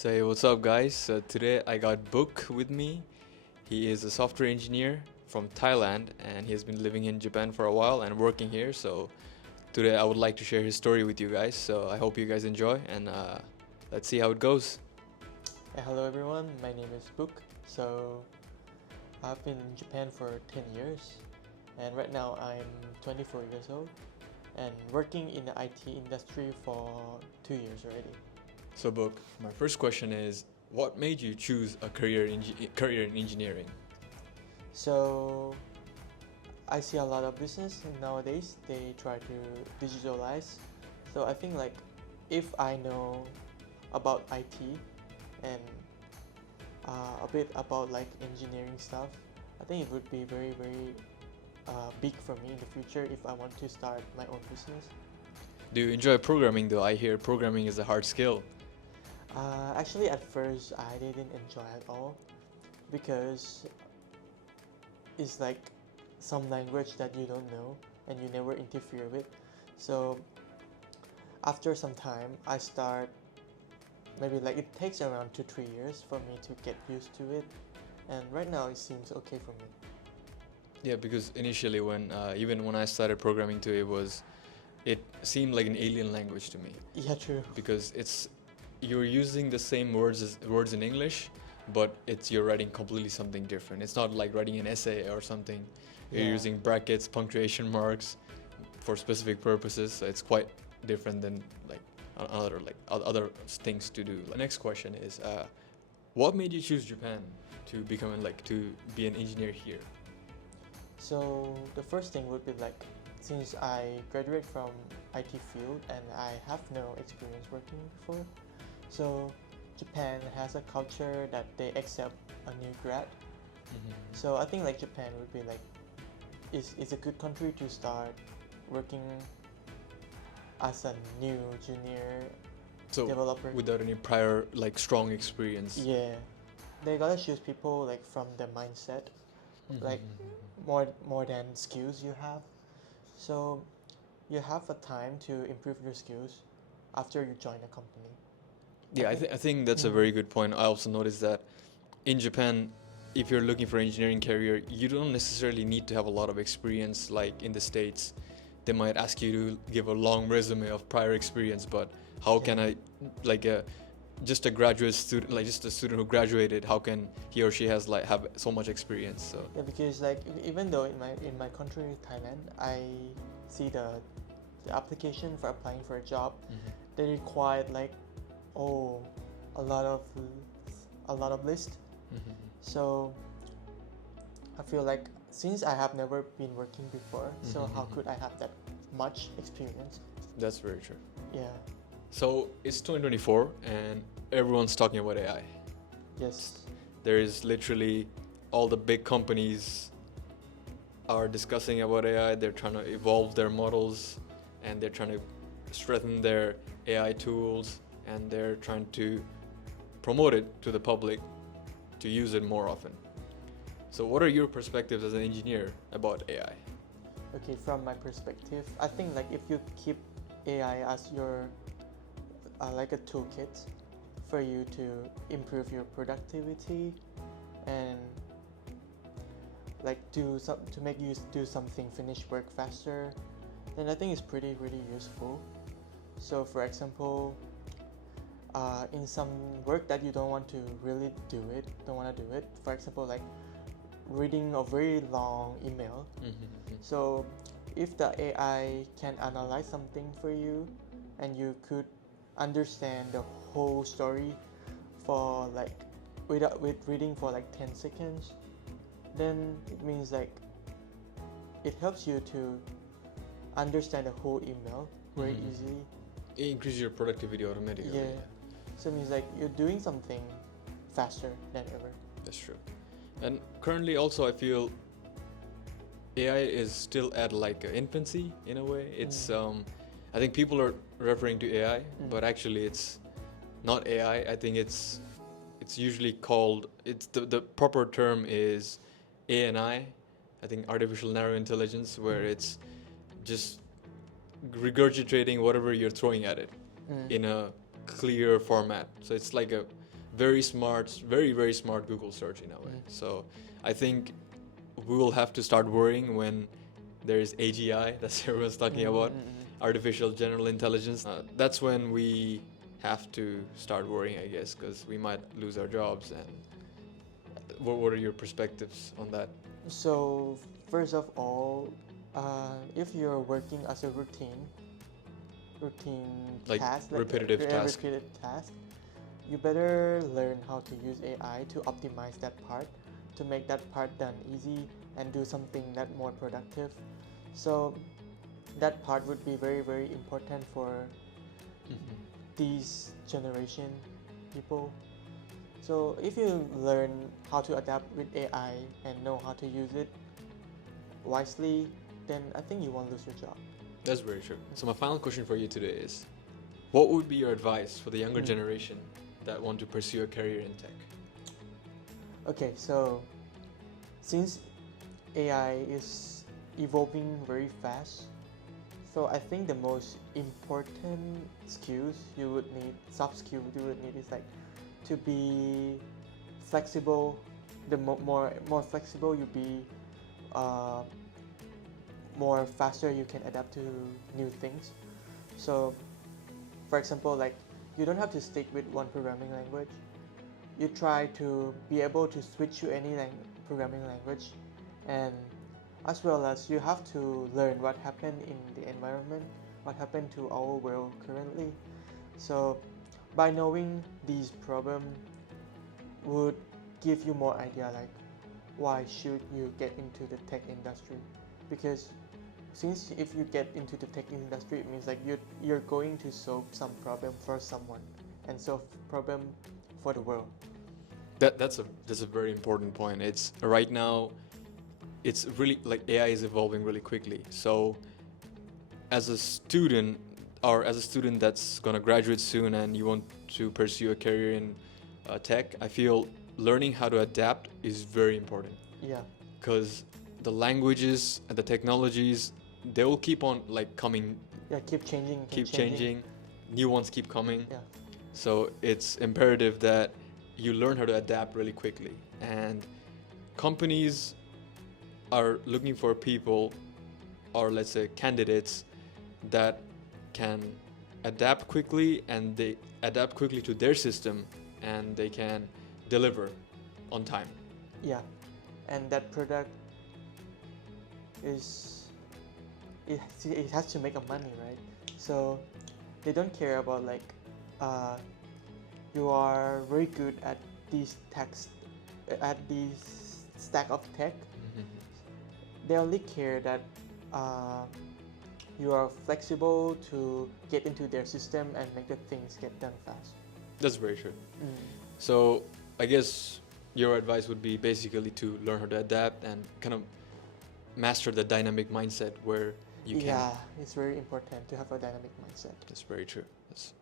Say what's up, guys? Today I got Book with me. He is a software engineer from Thailand and he has been living in Japan for a while and working here. So today I would like to share his story with you guys. So I hope you guys enjoy and let's see how it goes. Hello everyone, my name is Book. So I've been in Japan for 10 years and right now I'm 24 years old and working in the IT industry for 2 years already. So, Book, my first question is what made you choose a career in engineering? So I see a lot of business nowadays, they try to digitalize. So I think like if I know about IT and a bit about like engineering stuff, I think it would be very big for me in the future if I want to start my own business. Do you enjoy programming though? I hear programming is a hard skill. Actually, at first I didn't enjoy at all because it's like some language that you don't know and you never interfere with. So after some time, I start maybe like it takes around 2-3 years for me to get used to it, and right now it seems okay for me. Yeah, because initially when even when I started programming too, it seemed like an alien language to me Yeah, true. because you're using the same words in English, but you're writing completely something different. It's not like writing an essay or something. You're Yeah. using brackets, punctuation marks for specific purposes. So it's quite different than like other things to do. The next question is, what made you choose Japan to to be an engineer here? So the first thing would be like, since I graduate from IT field and I have no experience working before, so Japan has a culture that they accept a new grad. So I think like Japan would be like is a good country to start working as a new junior So developer. without any prior like strong experience. Yeah, they gotta choose people like from the mindset, Mhm. like more than skills you have. So you have a time to improve your skills after you join a company. Yeah, I think that's a very good point. I also noticed that in Japan, if you're looking for engineering career, you don't necessarily need to have a lot of experience like in the States. They might ask you to give a long resume of prior experience, but how can Yeah. I, like a just a graduate student, like just a student who graduated, how can he or she has like have so much experience? So Yeah, because like even though in my country Thailand, I see the application for applying for a job, they require like oh a lot of a lot of list. So I feel like since I have never been working before, so how could I have that much experience? that's very true. Yeah. So it's 2024 and everyone's talking about AI. Yes. There is literally all the big companies are discussing about AI. They're trying to evolve their models and they're trying to strengthen their AI tools and they're trying to promote it to the public to use it more often. So what are your perspectives as an engineer about AI? Okay, from my perspective, I think like if you keep AI as your like a toolkit for you to improve your productivity and like to make you do something, finish work faster, then I think it's really useful. So for example, in some work that you don't want to really don't want to do it, for example like reading a very long email. So if the AI can analyze something for you and you could understand the whole story for like with reading for like 10 seconds, then it means like it helps you to understand the whole email very easily. It increases your productivity automatically. Yeah. So it means like you're doing something faster than ever. That's true. And currently also I feel AI is still at like infancy in a way. It's I think people are referring to AI, but actually it's not AI. I think it's usually called the proper term is ANI. I think artificial narrow intelligence, where it's just regurgitating whatever you're throwing at it in a clear format. So it's like very smart, very smart Google search in a way. So I think we will have to start worrying when there is AGI, that's everyone's talking about, artificial general intelligence. That's when we have to start worrying, I guess, because we might lose our jobs. And what are your perspectives on that? So first of all, if you're working as a routine Like task, repetitive task. repetitive task, you better learn how to use AI to optimize that part, to make that part done easy and do something that more productive. So that part would be very important for these generation people. So if you learn how to adapt with AI and know how to use it wisely, then I think you won't lose your job. That's very true. So my final question for you today is, what would be your advice for the younger generation that want to pursue a career in tech? Okay, so since AI is evolving very fast, so I think the most important skills you would need, soft skills you would need, is like to be flexible. The more flexible you be, more faster you can adapt to new things. So for example, like you don't have to stick with one programming language. You try to be able to switch to any programming language, and as well as you have to learn what happened in the environment, what happened to our world currently. So by knowing these problems would give you more idea, like why should you get into the tech industry, because since if you get into the tech industry, it means like you're going to solve some problem for someone and solve problem for the world. That's a very important point. It's right now, it's really like AI is evolving really quickly. So as a student, or as a student that's gonna graduate soon and you want to pursue a career in tech, I feel learning how to adapt is very important, Yeah, because the languages and the technologies, they will keep on like coming, yeah, keep changing, keep changing, new ones keep coming. Yeah, So it's imperative that you learn how to adapt really quickly. And companies are looking for people, or let's say candidates, that can adapt quickly, and they adapt quickly to their system, and they can deliver on time. yeah, and that product is it has to make a money, right? So they don't care about like you are very good at these stack of tech. They only care that you are flexible to get into their system and make the things get done fast. That's very true. So I guess your advice would be basically to learn how to adapt and kind of master the dynamic mindset where you can. Yeah, it's very important to have a dynamic mindset. That's very true. That's